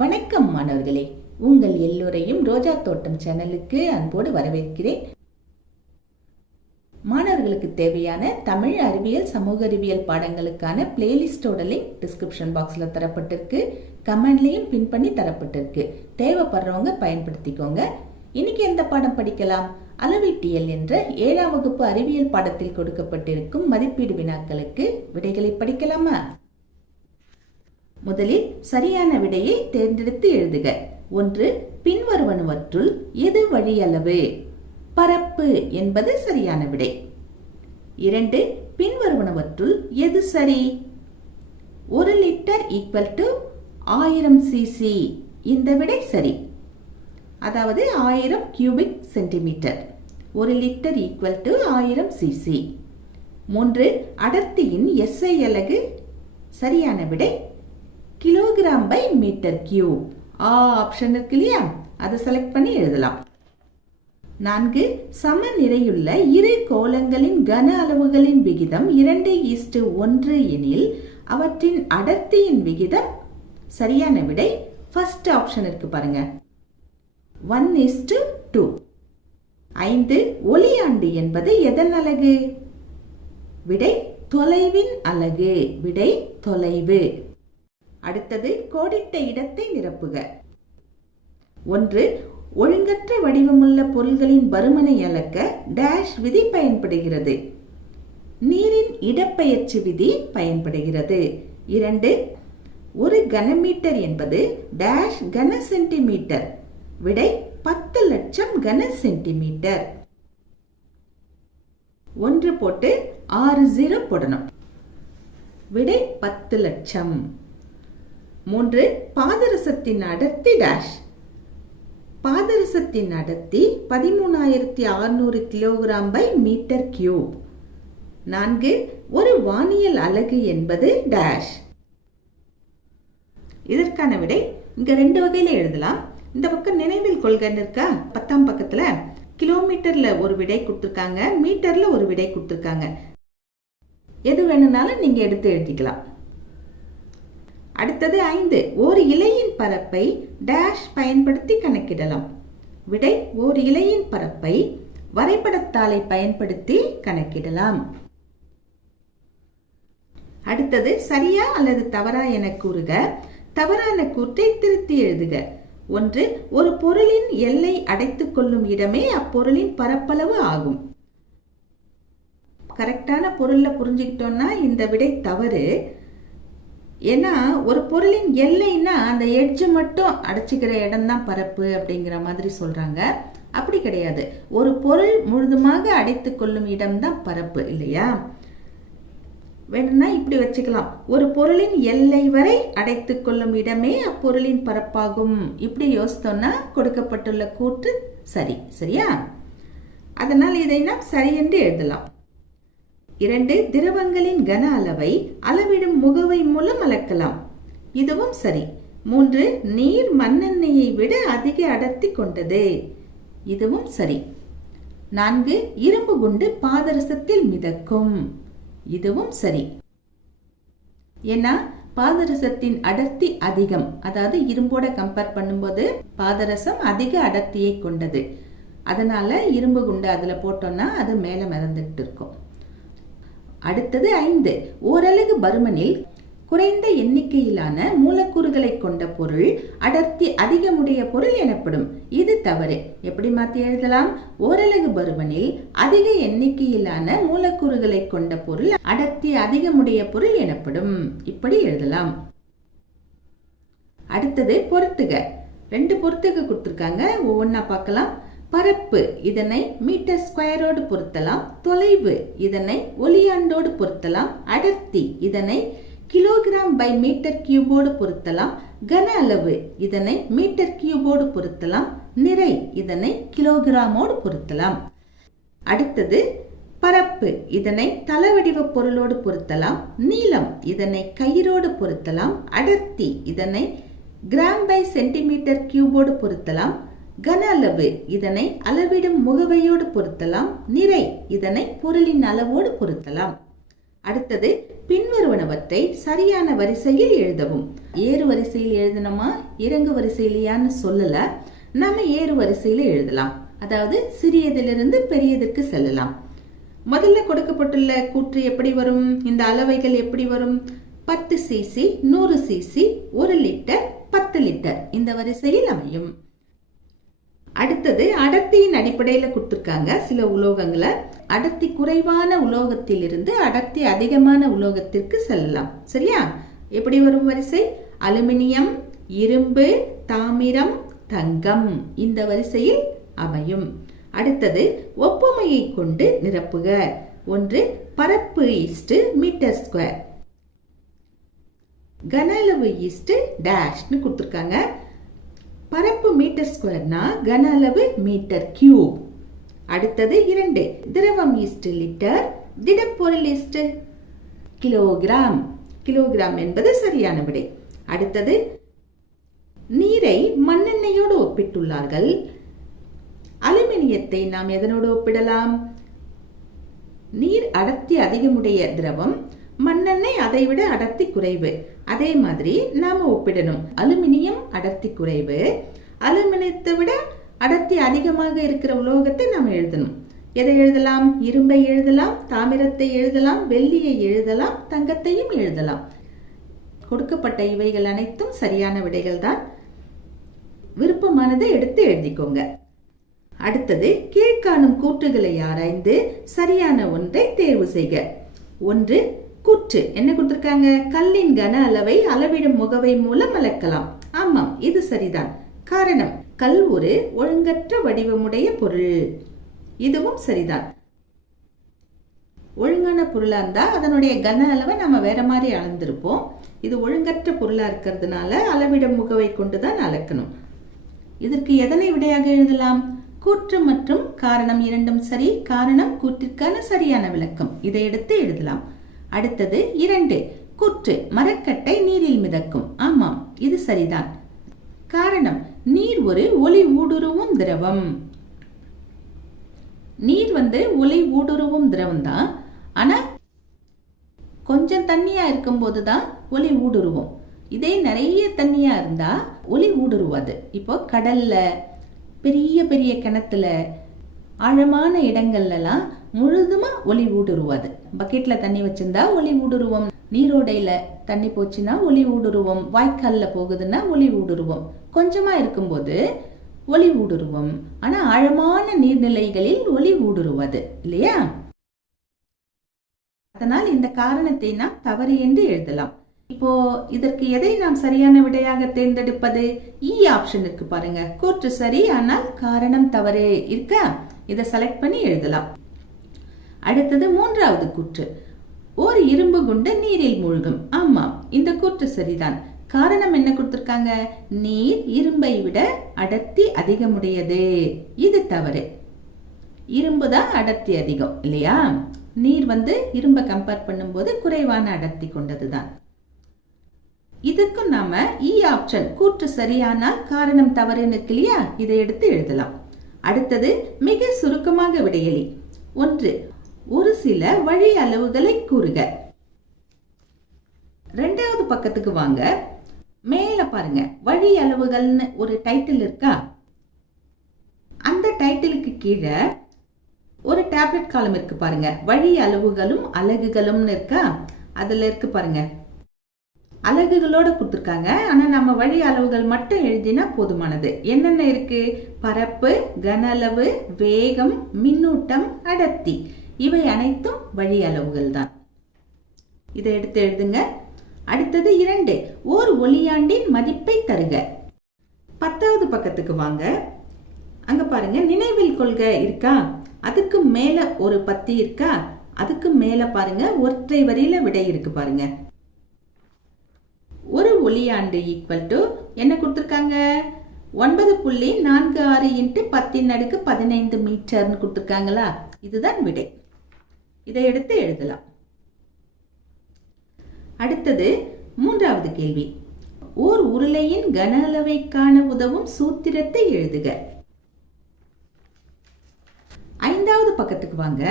வணக்கம் மாணவர்களே, உங்கள் எல்லோரையும் ரோஜா தோட்டம் சேனலுக்கு அன்போடு வரவேற்கிறேன். மாணவர்களுக்கு தேவையான தமிழ், அறிவியல், சமூக அறிவியல் பாடங்களுக்கான பிளேலிஸ்டோட லிங்க் டிஸ்கிரிப்ஷன் பாக்ஸ்ல தரப்பட்டிருக்கு. கமெண்ட்லயும் பின் பண்ணி தரப்பட்டிருக்கு. தேவைப்படுறவங்க பயன்படுத்திக்கோங்க. இன்னைக்கு எந்த பாடம் படிக்கலாம்? அளவீட்டியல் என்ற 7ஆம் வகுப்பு அறிவியல் பாடத்தில் கொடுக்கப்பட்டிருக்கும் மதிப்பீடு வினாக்களுக்கு விடைகளை படிக்கலாமா? முதலில் சரியான விடையை தேர்ந்தெடுத்து எழுதுக. 1. பின்வருவனவற்றுள் எது வழியளவு? பரப்பு என்பது சரியான விடை. 2. பின்வருவனவற்றுள் எது சரி? 1 லிட்டர் ஈக்குவல் டு 1000 சிசி. இந்த விடை சரி. அதாவது 1000 cubic centimetre. 1 litre equal to 1000 CC. 3. அடர்த்தியின் SI அலகு. சரியான விடை kilogram by metre cube. Option இருக்கு இல்லையா, அதை செலக்ட் பண்ணி எழுதலாம். 4. சம நிறையுள்ள இரு கோளங்களின் கன அளவுகளின் விகிதம் 2:1 எனில் அவற்றின் அடர்த்தியின் விகிதம். சரியான விடை ஃபர்ஸ்ட் ஆப்ஷன் இருக்கு பாருங்க, 1:2. 5. ஒளியாண்டு என்பது எதன் அலகு? விடை தொலைவின் அலகு. விடை தொலைவு. அடுத்தது கோடிட்ட இடத்தை நிரப்புக. 1. ஒழுங்கற்ற வடிவமுள்ள பொருள்களின் பருமனை அளக்க டேஷ் விதி பயன்படுகிறது. நீரின் இடப்பெயர்ச்சி விதி பயன்படுகிறது. 2. 1 கனமீட்டர் என்பது டேஷ் கன சென்டிமீட்டர். விடை 10 லட்சம் கன சென்டிமீட்டர். 1 போட்டு 6 0 போடணும். விடை 10 லட்சம். 3. பாதரசத்தின் அடர்த்தி டேஷ். பாதரசத்தின் அடர்த்தி 13600 கிலோகிராம் பை மீட்டர் கியூப். 4. ஒரு வானியல் அலகு என்பது டேஷ். இதற்கான விடை இங்க 2 வகையில எழுதலாம். இந்த பக்கம் நினைவில் கொள்கன்னு இருக்கா, 10ஆம் பக்கத்துல கிலோமீட்டர்ல ஒரு விடை கொடுத்திருக்காங்க, மீட்டர்ல ஒரு விடை கொடுத்திருக்காங்க. எது வேணும்னாலும் நீங்க எடுத்து எழுதிக்கலாம். அடுத்தது 5. ஓர் இலையின் பரப்பை டேஷ் பயன்படுத்தி கணக்கிடலாம். விடை ஓர் இலையின் பரப்பை வரைபடத்தாளை பயன்படுத்தி கணக்கிடலாம். அடுத்தது சரியா அல்லது தவறா என கூறுக. தவறான கூற்றை திருத்தி எழுதுக. 1. ஒரு பொருளின் எல்லை அடைத்துக் கொள்ளும் இடமே அப்பொருளின் பரப்பளவு ஆகும். கரெக்டான பொருள்ல புரிஞ்சுக்கிட்டோம்னா இந்த விடை தவறு. ஏன்னா ஒரு பொருளின் எல்லைன்னா அந்த எட்ஜ் மட்டும் அடைச்சிக்கிற இடம் தான் பரப்பு அப்படிங்கிற மாதிரி சொல்றாங்க. அப்படி கிடையாது. ஒரு பொருள் முழுதுமாக அடைத்துக் கொள்ளும் இடம் தான் பரப்பு இல்லையா? வேணும்னா இப்படி வச்சுக்கலாம், ஒரு பொருளின் எல்லை வரை அடைத்துக் கொள்ளும் இடமே அப்பொருளின் பரப்பாகும். இப்படி யோசித்தோம்னா கொடுக்கப்பட்டுள்ள கூற்று சரி. சரியா? அதனால் இதை நாம் சரி என்று எழுதலாம். 2. திரவங்களின் கன அளவை அளவிடும் முகவை மூலம் அளக்கலாம். இதுவும் சரி. 3. நீர் மண்ணெண்ணெயை விட அதிக அடர்த்தி கொண்டது. இதுவும் சரி. 4. இரும்பு குண்டு பாதரசத்தில் மிதக்கும். இதுவும் சரி. ஏன்னா பாதரசத்தின் அடர்த்தி அதிகம், அதாவது இரும்போட கம்பேர் பண்ணும்போது பாதரசம் அதிக அடர்த்தியை கொண்டது. அதனால இரும்பு குண்டு அதுல போட்டோம்னா அது மேல மிதந்துட்டு இருக்கும். அடுத்தது 5. ஓரலகு பருமனில் குறைந்த எண்ணிக்கையிலான மூலக்கூறுகளை கொண்ட பொருள் அடர்த்தி அதிகமுடைய பொருள் எனப்படும். இது தவறு. எப்படி மாத்தி எழுதலாம்? ஓரலகு பருமனில் அதிக எண்ணிக்கையிலான மூலக்கூறுகளை கொண்ட பொருள் அடர்த்தி அதிகமுடைய பொருள் எனப்படும். இப்படி எழுதலாம். அடுத்தது பொறுத்துக. 2 பொறுத்துக கொடுத்திருக்காங்க, ஒவ்வொன்னா பார்க்கலாம். பரப்பு, இதனை மீட்டர் ஸ்கொயரோடு பொருத்தலாம். தொலைவு, இதனை ஒளியாண்டோடு பொருத்தலாம். அடர்த்தி, இதனை கிலோகிராம் பை மீட்டர் கியூபோடு பொருத்தலாம். கன அளவு, இதனை மீட்டர் கியூபோடு பொருத்தலாம். நிறை, இதனை கிலோகிராமோடு பொருத்தலாம். அடுத்தது பரப்பு, இதனை தளவடிவ பொருளோடு பொருத்தலாம். நீளம், இதனை கயிறோடு பொருத்தலாம். அடர்த்தி, இதனை கிராம் பை சென்டிமீட்டர் கியூபோடு பொருத்தலாம். கன அளவு, இதனை அளவிடும் முகவையோடு பொருத்தலாம். நிறை, இதனை பொருளின் அளவோடு பொருத்தலாம். அடுத்தது பின்வருவனவற்றை சரியான வரிசையில் எழுதவும். ஏறு வரிசையில் எழுதணுமா இறங்கு வரிசையிலையான்னு சொல்லல, நாம ஏறு வரிசையில எழுதலாம். அதாவது சிறியதிலிருந்து பெரியதற்கு செல்லலாம். முதல்ல கொடுக்கப்பட்டுள்ள கூற்று எப்படி வரும், இந்த அளவைகள் எப்படி வரும்? 10 cc, 100 cc, 1 லிட்டர், 10 லிட்டர் இந்த வரிசையில் அமையும். அடுத்தது அடர்த்தியின் அடிப்படையில் கொடுத்திருக்காங்க சில உலோகங்களை. அடர்த்தி குறைவான உலோகத்திலிருந்து அடர்த்தி அதிகமான உலோகத்திற்கு செல்லலாம். சரியா? எப்படி வரும் வரிசை? அலுமினியம், இரும்பு, தாமிரம், தங்கம் இந்த வரிசையில் அமையும். அடுத்தது ஒப்புமையை கொண்டு நிரப்புக. 1 பரப்பு ஈஸ்ட் மீட்டர் ஸ்கொயர், கன அளவு ஈஸ்ட் டேஷ்னு கொடுத்திருக்காங்க. பரப்பு மீட்டர் ஸ்கொயர்னா கன அளவு மீட்டர் கியூப். அடுத்தது 2 திரவம் ஈஸ்ட் லிட்டர், திடப்பொருள் ஈஸ்ட் கிலோகிராம். கிலோகிராம் என்பது சரியான விடை. அடுத்தது நீரை மண்ணெண்ணெயோடு ஒப்பிட்டுள்ளார்கள். அலுமினியத்தை நாம் எதனோடு ஒப்பிடலாம்? நீர் அடர்த்தி அதிகமுடைய திரவம், மண்ணெண்ணெய் அதை விட அடர்த்தி குறைவு. அதே மாதிரி நாம ஒப்பிடணும். அலுமினியம் அடர்த்தி குறைவு, அலுமினியத்தை விட அடர்த்தி அதிகமாக இருக்கிற உலோகத்தை நாம் எழுதணும். எதை எழுதலாம்? இரும்பை எழுதலாம், தாமிரத்தை எழுதலாம், வெள்ளியை எழுதலாம், தங்கத்தையும் எழுதலாம். கொடுக்கப்பட்ட இவைகள் அனைத்தும் சரியான விடைகள் தான். விருப்பமானதை எடுத்து எழுதிக்கோங்க. அடுத்தது கீழ்காணும் கூற்றுகளை ஆராய்ந்து சரியான ஒன்றை தேர்வு செய்க. 1 கூற்று என்ன கொடுத்திருக்காங்க? கல்லின் கன அளவை அளவிடும் முகவை மூலம் அளக்கலாம். ஆமாம், இது சரிதான். காரணம், கல் ஒரு ஒழுங்கற்ற வடிவமுடைய பொருள். இதுவும் சரிதான். ஒழுங்கான பொருளா இருந்தா அதனுடைய கன அளவை நம்ம வேற மாதிரி அளந்திருப்போம். இது ஒழுங்கற்ற பொருளா இருக்கிறதுனால அளவிடும் முகவை கொண்டுதான் அளக்கணும். இதற்கு எதனை விடையாக எழுதலாம்? கூற்று மற்றும் காரணம் இரண்டும் சரி. காரணம் கூற்றிற்கான சரியான விளக்கம். இதை எடுத்து எழுதலாம். அடுத்தது 2 கூற்று மரக்கட்டை நீரில் மிதக்கும். ஆமாம், இது சரிதான். காரணம், நீர் ஒரு ஒளி ஊடுருவும் திரவம். நீர் ஒளி ஊடுருவும் திரவம் தான். ஆனா கொஞ்சம் தண்ணியா இருக்கும் போதுதான் ஒளி ஊடுருவும். இதே நிறைய தண்ணியா இருந்தா ஒளி ஊடுருவாது. இப்போ கடல்ல, பெரிய பெரிய கிணத்துல, ஆழமான இடங்கள்லாம் முழுதுமா ஒளி ஊடுருவாது. பக்கெட்ல தண்ணி வச்சிருந்தா ஒளி ஊடுருவோம், நீரோடையில தண்ணி போச்சுன்னா ஒளி ஊடுருவோம், வாய்க்கால்ல போகுதுன்னா ஒளி ஊடுருவோம். கொஞ்சமா இருக்கும்போது ஒளி ஊடுருவோம். ஆனா ஆழமான நீர்நிலைகளில் ஒளி ஊடுருவாது இல்லையா? அதனால் இந்த காரணத்தை நாம் தவறு என்று எழுதலாம். இப்போ இதற்கு எதை நாம் சரியான விடையாக தேர்ந்தெடுப்பது? ஆப்ஷனுக்கு பாருங்க. கூற்று சரி, ஆனால் காரணம் தவறு இருக்கா? இதை செலக்ட் பண்ணி எழுதலாம். அடுத்தது 3வது கூற்று, ஓர் இரும்பு குண்டு நீரில் மூழ்கும். ஆமா, இந்த கூற்று சரிதான். காரணம் என்ன கொடுத்திருக்காங்க? நீர் இரும்பை விட அடர்த்தி அதிகமுடையது. இது தவறு. இரும்பு தான் அடர்த்தி அதிகம் இல்லையா? நீர் இரும்பை கம்பேர் பண்ணும்போது குறைவான அடர்த்தி கொண்டதுதான். இதுக்கும் நாம ஆப்ஷன் கூற்று சரியானால் காரணம் தவறுன்னு இருக்கு இல்லையா? இதை எடுத்து எழுதலாம். அடுத்தது மிக சுருக்கமாக விடையளி. 1 ஒரு சில வழி அளவுகளை கூறுக. 2வது பக்கத்துக்கு வாங்க. மேல பாருங்க, வழி அளவுகள்னு ஒரு டைட்டில் இருக்கா? அந்த டைட்டிலுக்கு கீழே ஒரு டேப்லெட் காலம் இருக்கு பாருங்க. வழி அளவுகளும் அலகுகளும் இருக்கா? அதுல இருக்கு பாருங்க. அலகுகளோட கொடுத்துருக்காங்க. ஆனா நம்ம வழி அளவுகள் மட்டும் எழுதினா போதுமானது. என்னென்ன இருக்கு? பரப்பு, கன அளவு, வேகம், மின்னூட்டம், அடர்த்தி. இவை அனைத்தும் வழி அளவுகள் தான். இதை எடுத்து எழுதுங்க. அடுத்தது 2 ஓர் ஒளியாண்டின் மதிப்பை தருக. 10வது பக்கத்துக்கு வாங்க. அங்க பாருங்க, நினைவில் கொள்க இருக்கா? அதுக்கு மேல ஒரு பத்தி இருக்கா? அதுக்கு மேல பாருங்க, ஒற்றை வரியில விடை இருக்கு பாருங்க. ஒரு ஒளியாண்டு ஈக்குவல் டு என்ன கொடுத்திருக்காங்க? 9.46 × 10⁻15 மீட்டர்னு கொடுத்திருக்காங்களா? இதுதான் விடை. இதை எடுத்து எழுதலாம். அடுத்தது 3வது கேள்வி, ஓர் உருளையின் கன அளவை காண உதவும் சூத்திரத்தை எழுதுக. 5வது பக்கத்துக்கு வாங்க.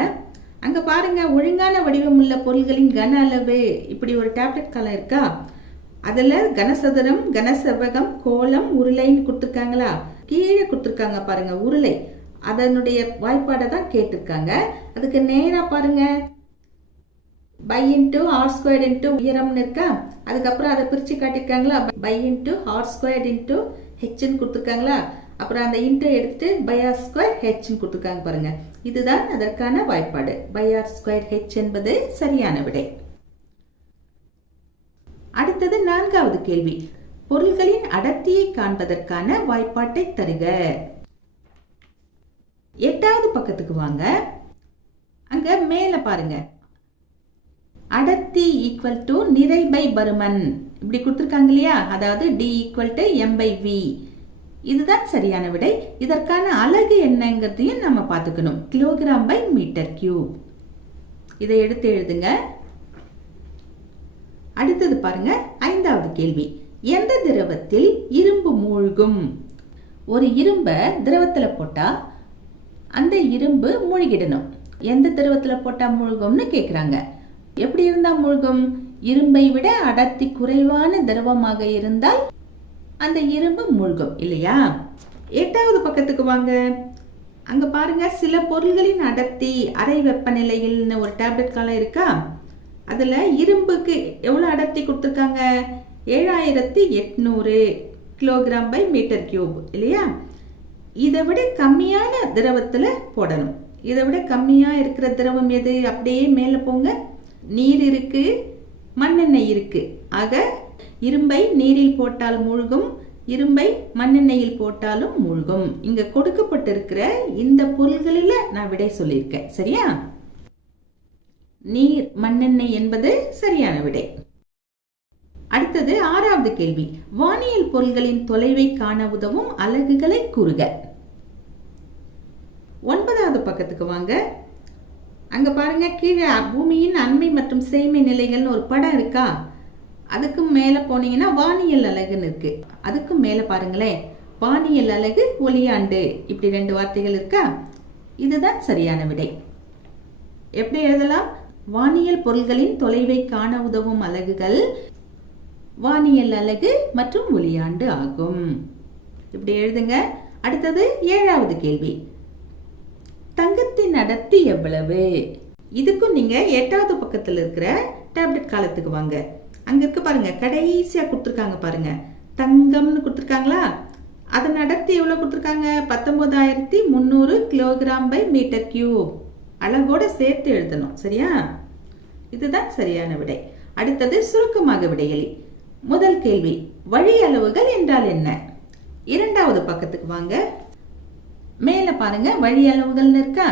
அங்க பாருங்க, ஒழுங்கான வடிவமுள்ள பொருள்களின் கன அளவு இப்படி ஒரு டேப்லெட் காலம் இருக்கா, அதுல கனசதுரம், கனசெவ்வகம், கோளம், உருளைன்னு கொடுத்துருக்காங்களா. கீழே கொடுத்துருக்காங்க பாருங்க உருளை, அதனுடைய வாய்ப்பாடை தான் கேட்டிருக்காங்க. அதுக்கு நேரா பாருங்க pi into R squared into உயரம்னு இருக்கா. அதுக்கப்புறம் அதை பிரிச்சு காட்டியிருக்காங்களா, pi into R squared into ஹெச்ன்னு கொடுத்துருக்காங்களா. அப்புறம் அந்த இன்ட்டு எடுத்துட்டு பை ஆர் ஸ்கொயர் ஹெச்ன்னு கொடுத்துருக்காங்க பாருங்க. இதுதான் அதற்கான வாய்ப்பாடு. பை ஆர் ஸ்கொயர் ஹெச் என்பது சரியான விடை. அடுத்தது 4வது கேள்வி. பொருள்களின் அடர்த்தியை காண்பதற்கான வாய்ப்பாட்டை தருக. 8வது பக்கத்துக்கு வாங்க. அங்க மேல பாருங்க, அடர்த்தி ஈக்குவல் டு நிறை பை பருமன் இப்படி கொடுத்துருக்காங்க இல்லையா. அதாவது D equal to M by V. இதுதான் சரியான விடை. இதற்கான அலகு என்னங்கிறதையும் நம்ம பார்த்துக்கணும். Kilogram by metre cube. இதை எடுத்து எழுதுங்க. அடுத்தது பாருங்க, 5வது கேள்வி. எந்த திரவத்தில் இரும்பு மூழ்கும்? ஒரு இரும்பை திரவத்துல போட்டா அந்த இரும்பு மூழ்கிடணும். எந்த திரவத்துல போட்டா மூழ்கும்னு கேக்குறாங்க. எப்படி இருந்தா மூழ்கும்? இரும்பை விட அடர்த்தி குறைவான திரவமாக இருந்தால் அந்த இரும்பு மூழ்கும் இல்லையா. 8வது பக்கத்துக்கு வாங்க. அங்க பாருங்க, சில பொருள்களின் அடர்த்தி அறை வெப்பநிலையில் ஒரு டேப்லெட் காலம் இருக்கா. அதுல இரும்புக்கு எவ்வளவு அடர்த்தி கொடுத்துருக்காங்க? 7800 கிலோகிராம் பை மீட்டர் கியூப் இல்லையா. இதை விட கம்மியான திரவத்துல போடணும். இதை விட கம்மியா இருக்கிற திரவம் எது? அப்படியே மேல போங்க. நீர் இருக்கு, மண்ணெண்ணெய் இருக்கு. ஆக இரும்பை நீரில் போட்டால் மூழ்கும், இரும்பை மண்ணெண்ணெயில் போட்டாலும் மூழ்கும். இங்க கொடுக்கப்பட்டிருக்கிற இந்த பொருள்களில் நான் விடை சொல்லியிருக்கேன். சரியா? நீர், மண்ணெண்ணெய் என்பது சரியான விடை. அடுத்தது 6வது கேள்வி. வானியல் பொருள்களின் தொலைவை காண உதவும் அலகுகளை கூறுக. 9வது பக்கத்துக்கு வாங்க. அங்க பாருங்க, கீழே பூமியின் அண்மை மற்றும் சேய்மை நிலைகள்னு ஒரு படம் இருக்கா. அதுக்கு மேல போனீங்கன்னா வானியல் அலகுன்னு இருக்கு. அதுக்கு மேல பாருங்களேன், வானியல் அலகு, ஒளியாண்டு, இப்படி 2 வார்த்தைகள் இருக்கா. இதுதான் சரியான விடை. எப்படி எழுதலாம்? வானியல் பொருள்களின் தொலைவை காண உதவும் அலகுகள் வானியல் அலகு மற்றும் ஒளியாண்டு ஆகும். இப்படி எழுதுங்க. அடுத்தது 7வது கேள்வி. தங்கத்தின் அடர்த்தி எவ்வளவு? இதுக்கும் நீங்க 8வது பக்கத்துல இருக்கிற டேப்லெட் காலத்துக்கு வாங்க. அங்க இருக்கு பாருங்க, கடைசியா கொடுத்துருக்காங்க பாருங்க, தங்கம்னு கொடுத்துருக்காங்களா. அதன் அடர்த்தி எவ்வளவு கொடுத்துருக்காங்க? 19300 கிலோகிராம் பை மீட்டர் கியூப். அழகோட சேர்த்து எழுதணும். சரியா? இதுதான் சரியான விடை. அடுத்தது சுருக்கமாக விடைகளி. முதல் கேள்வி, வழி அளவுகள் என்றால் என்ன? 2வது பக்கத்துக்கு வாங்க. மேல பாருங்க, வழி அளவுகள்னு இருக்கா.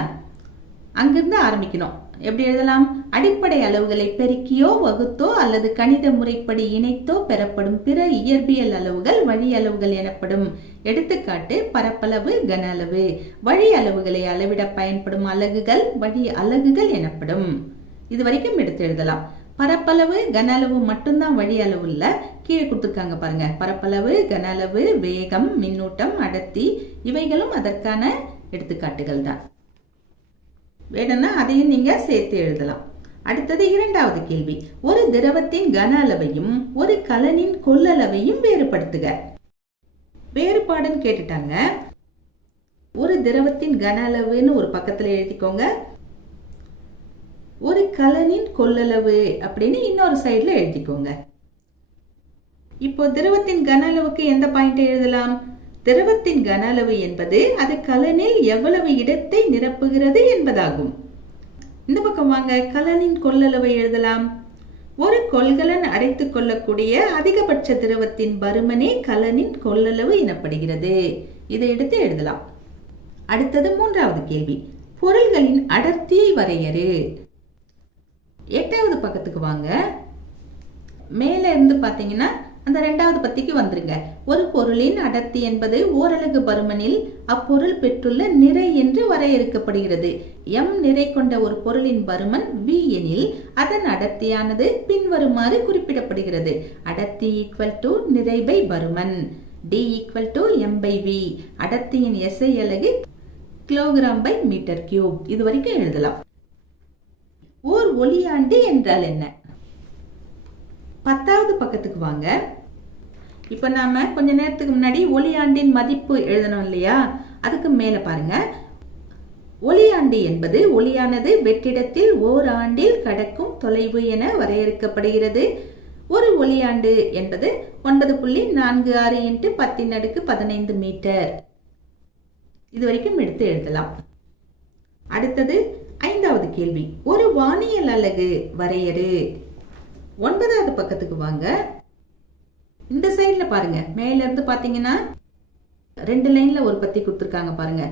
அங்கிருந்து ஆரம்பிக்கணும். எப்படி எழுதலாம்? அடிப்படை அளவுகளை பெருக்கியோ வகுத்தோ அல்லது கணித முறைப்படி இணைத்தோ பெறப்படும் பிற இயற்பியல் அளவுகள் வழி அளவுகள் எனப்படும். எடுத்துக்காட்டு, பரப்பளவு, கன அளவு. வழி அளவுகளை அளவிட பயன்படும் அலகுகள் வழி அலகுகள் எனப்படும். இது வரைக்கும் எடுத்து எழுதலாம். பரப்பளவு, கன அளவு மட்டும்தான் வழி அளவு இல்ல. கீழே கொடுத்துருக்காங்க பாருங்க, பரப்பளவு, கன அளவு, வேகம், மின்னூட்டம், அடர்த்தி, இவைகளும் அதற்கான எடுத்துக்காட்டுகள் தான். வேணும்னா அதையும் நீங்க சேர்த்து எழுதலாம். அடுத்தது 2வது கேள்வி. ஒரு திரவத்தின் கன அளவையும் ஒரு கலனின் கொள்ளளவையும் வேறுபடுத்துக. வேறுபாடுன்னு கேட்டுட்டாங்க. ஒரு திரவத்தின் கன அளவுன்னு ஒரு பக்கத்துல எழுதிக்கோங்க. ஒரு கலனின் கொள்ளளவு அப்படின்னு இன்னொரு சைடுல எழுதிக்கோங்க. இப்போ திரவத்தின் கன அளவுக்கு எந்த பாயிண்ட் எழுதலாம்? திரவத்தின் கன அளவு என்பது அது கலனில் எவ்வளவு இடத்தை நிரப்புகிறது என்பதாகும். இந்த பக்கம் வாங்க, கலனின் கொள்ளளவை எழுதலாம். ஒரு கொள்கலன் அடைத்துக் கொள்ளக்கூடிய அதிகபட்ச திரவத்தின் பருமனே கலனின் கொள்ளளவு எனப்படுகிறது. இதை எடுத்து எழுதலாம். அடுத்தது 3வது கேள்வி. பொருள்களின் அடர்த்தியை வரையறு. 8வது பக்கத்துக்கு வாங்க. மேல இருந்து பாத்தீங்கன்னா அந்த 2வது பத்திக்கு வந்துருங்க. ஒரு பொருளின் அடர்த்தி என்பது ஓரலகு பருமனில் அப்பொருள் பெற்றுள்ள நிறை என்று வரையறுக்கப்படுகிறது. எம் நிறை கொண்ட ஒரு பொருளின் பருமன் V எனில் அதன் அடர்த்தியானது பின்வருமாறு குறிப்பிடப்படுகிறது. அடர்த்தி ஈக்குவல் டு நிறை பை பருமன். D equal to M by V. அடர்த்தியின் SI அலகு கிலோகிராம் பை மீட்டர் கியூப். இது வரைக்கும் எழுதலாம். ஓர் ஒளியாண்டு என்றால் என்ன? 10வது பக்கத்துக்கு வாங்க. இப்ப நாம கொஞ்ச நேரத்துக்கு முன்னாடி ஒளியாண்டின் மதிப்பு எழுதணும் இல்லையா? அதுக்கு மேல பாருங்க. ஒளியாண்டு என்பது ஒளியானது வெற்றிடத்தில் ஓர் ஆண்டில் கடக்கும் தொலைவு என வரையறுக்கப்படுகிறது. ஒரு ஒளியாண்டு என்பது 9.46 × 10⁻15 மீட்டர். இதுவரைக்கும் எடுத்து எழுதலாம். அடுத்தது 5வது கேள்வி. ஒரு வானியல் அலகு வரையறு. 9வது பக்கத்துக்கு வாங்க. இந்த சைடுல பாருங்க, மேல இருந்து பாத்தீங்கன்னா 2 லைன்ல ஒரு பத்தி கொடுத்திருக்காங்க பாருங்க.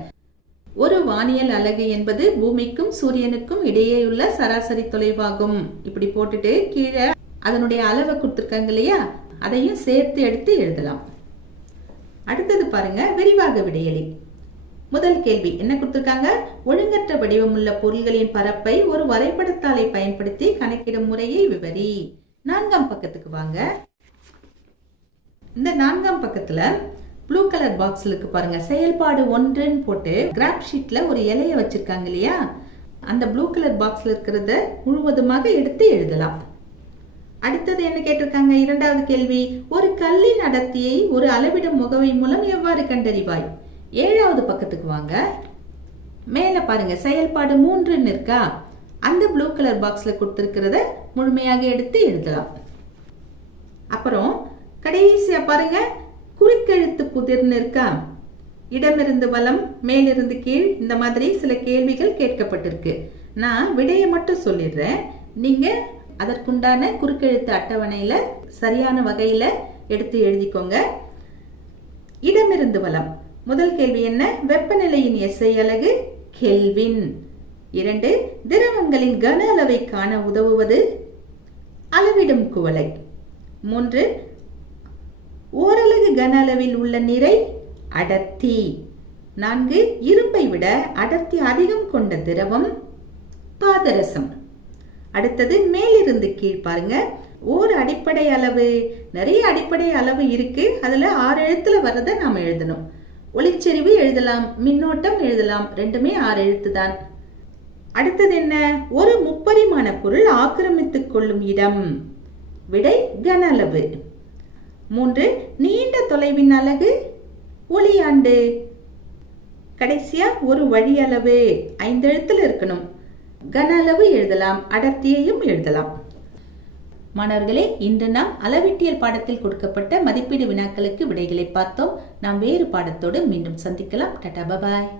ஒரு வானியல் அலகு என்பது பூமிக்கும் சூரியனுக்கும் இடையேயுள்ள சராசரி தொலைவாகும். இப்படி போட்டுட்டு கீழே அதனுடைய அளவை கொடுத்திருக்காங்க இல்லையா, அதையும் சேர்த்து எடுத்து எழுதலாம். அடுத்தது பாருங்க, விரிவாக விடையளி. முதல் கேள்வி என்ன கொடுத்திருக்காங்க? ஒழுங்கற்ற வடிவமுள்ள பொருள்களின் பரப்பை ஒரு வரைபடத்தாளை பயன்படுத்தி கணக்கிடும் முறையை விவரி. 4ஆம் பக்கத்துக்கு வாங்க. இந்த 4ஆம் பக்கத்துல ப்ளூ கலர் பாக்ஸ்ல இருக்கு பாருங்க, செயல்பாடு 1ன்னு போட்டு கிராப் ஷீட்ல ஒரு இலைய வச்சிருக்காங்க இல்லையா, அந்த ப்ளூ கலர் பாக்ஸ்ல இருக்கிறத முழுவதுமாக எடுத்து எழுதலாம். அடுத்தது என்ன கேட்டிருக்காங்க? 2வது கேள்வி. ஒரு கல்லின் அடர்த்தியை ஒரு அளவிடும் முகவை மூலம் எவ்வாறு கண்டறிவாய்? 7வது பக்கத்துக்கு வாங்க. மேல பாருங்க, செயல்பாடு 3ன்னு இருக்கா, அந்த ப்ளூ கலர் பாக்ஸ்ல கொடுத்திருக்கிறத முழுமையாக எடுத்து எழுதலாம். அப்புறம் கடைசியா பாருங்க, குறுக்கெழுத்து புதிர்னு இருக்கா, இடமிருந்து வலம் மேலிருந்து கீழ், இந்த மாதிரி சில கேள்விகள் கேட்கப்பட்டிருக்கு. நான் விடையை மட்டும் சொல்லிடுறேன், நீங்க அதற்குண்டான குறுக்கெழுத்து அட்டவணையில சரியான வகையில எடுத்து எழுதிக்கோங்க. இடமிருந்து வலம். முதல் கேள்வி என்ன? வெப்பநிலையின் SI அலகு கெல்வின். 2, திரவங்களின் கன அளவை காண உதவுவது அளவிடும் குவளை. 3, ஓரலகு கன அளவில் உள்ள நிறை அடர்த்தி. 4, இரும்பை விட அடர்த்தி அதிகம் கொண்ட திரவம் பாதரசம். அடுத்தது மேலிருந்து கீழ் பாருங்க, ஓர் அடிப்படை அளவு. நிறைய அடிப்படை அளவு இருக்கு, அதுல 6 எழுத்துல வர்றதை நாம எழுதணும். ஒளிச்செறிவு எழுதலாம், மின்னோட்டம் எழுதலாம், ரெண்டுமே 6 எழுத்து தான். அடுத்தது என்ன? ஒரு முப்பரிமாண பொருள் ஆக்கிரமித்துக் கொள்ளும் இடம். விடை கன அளவு. 3, நீண்ட தொலைவின் அலகு ஒளியாண்டு. கடைசியா ஒரு வழி அளவு 5 எழுத்துல இருக்கணும். கன அளவு எழுதலாம், அடர்த்தியையும் எழுதலாம். மாணவர்களே, இன்று நாம் அளவீட்டியல் பாடத்தில் கொடுக்கப்பட்ட மதிப்பீடு வினாக்களுக்கு விடைகளை பார்த்தோம். நாம் வேறு பாடத்தோடு மீண்டும் சந்திக்கலாம். டாடா, பாய்.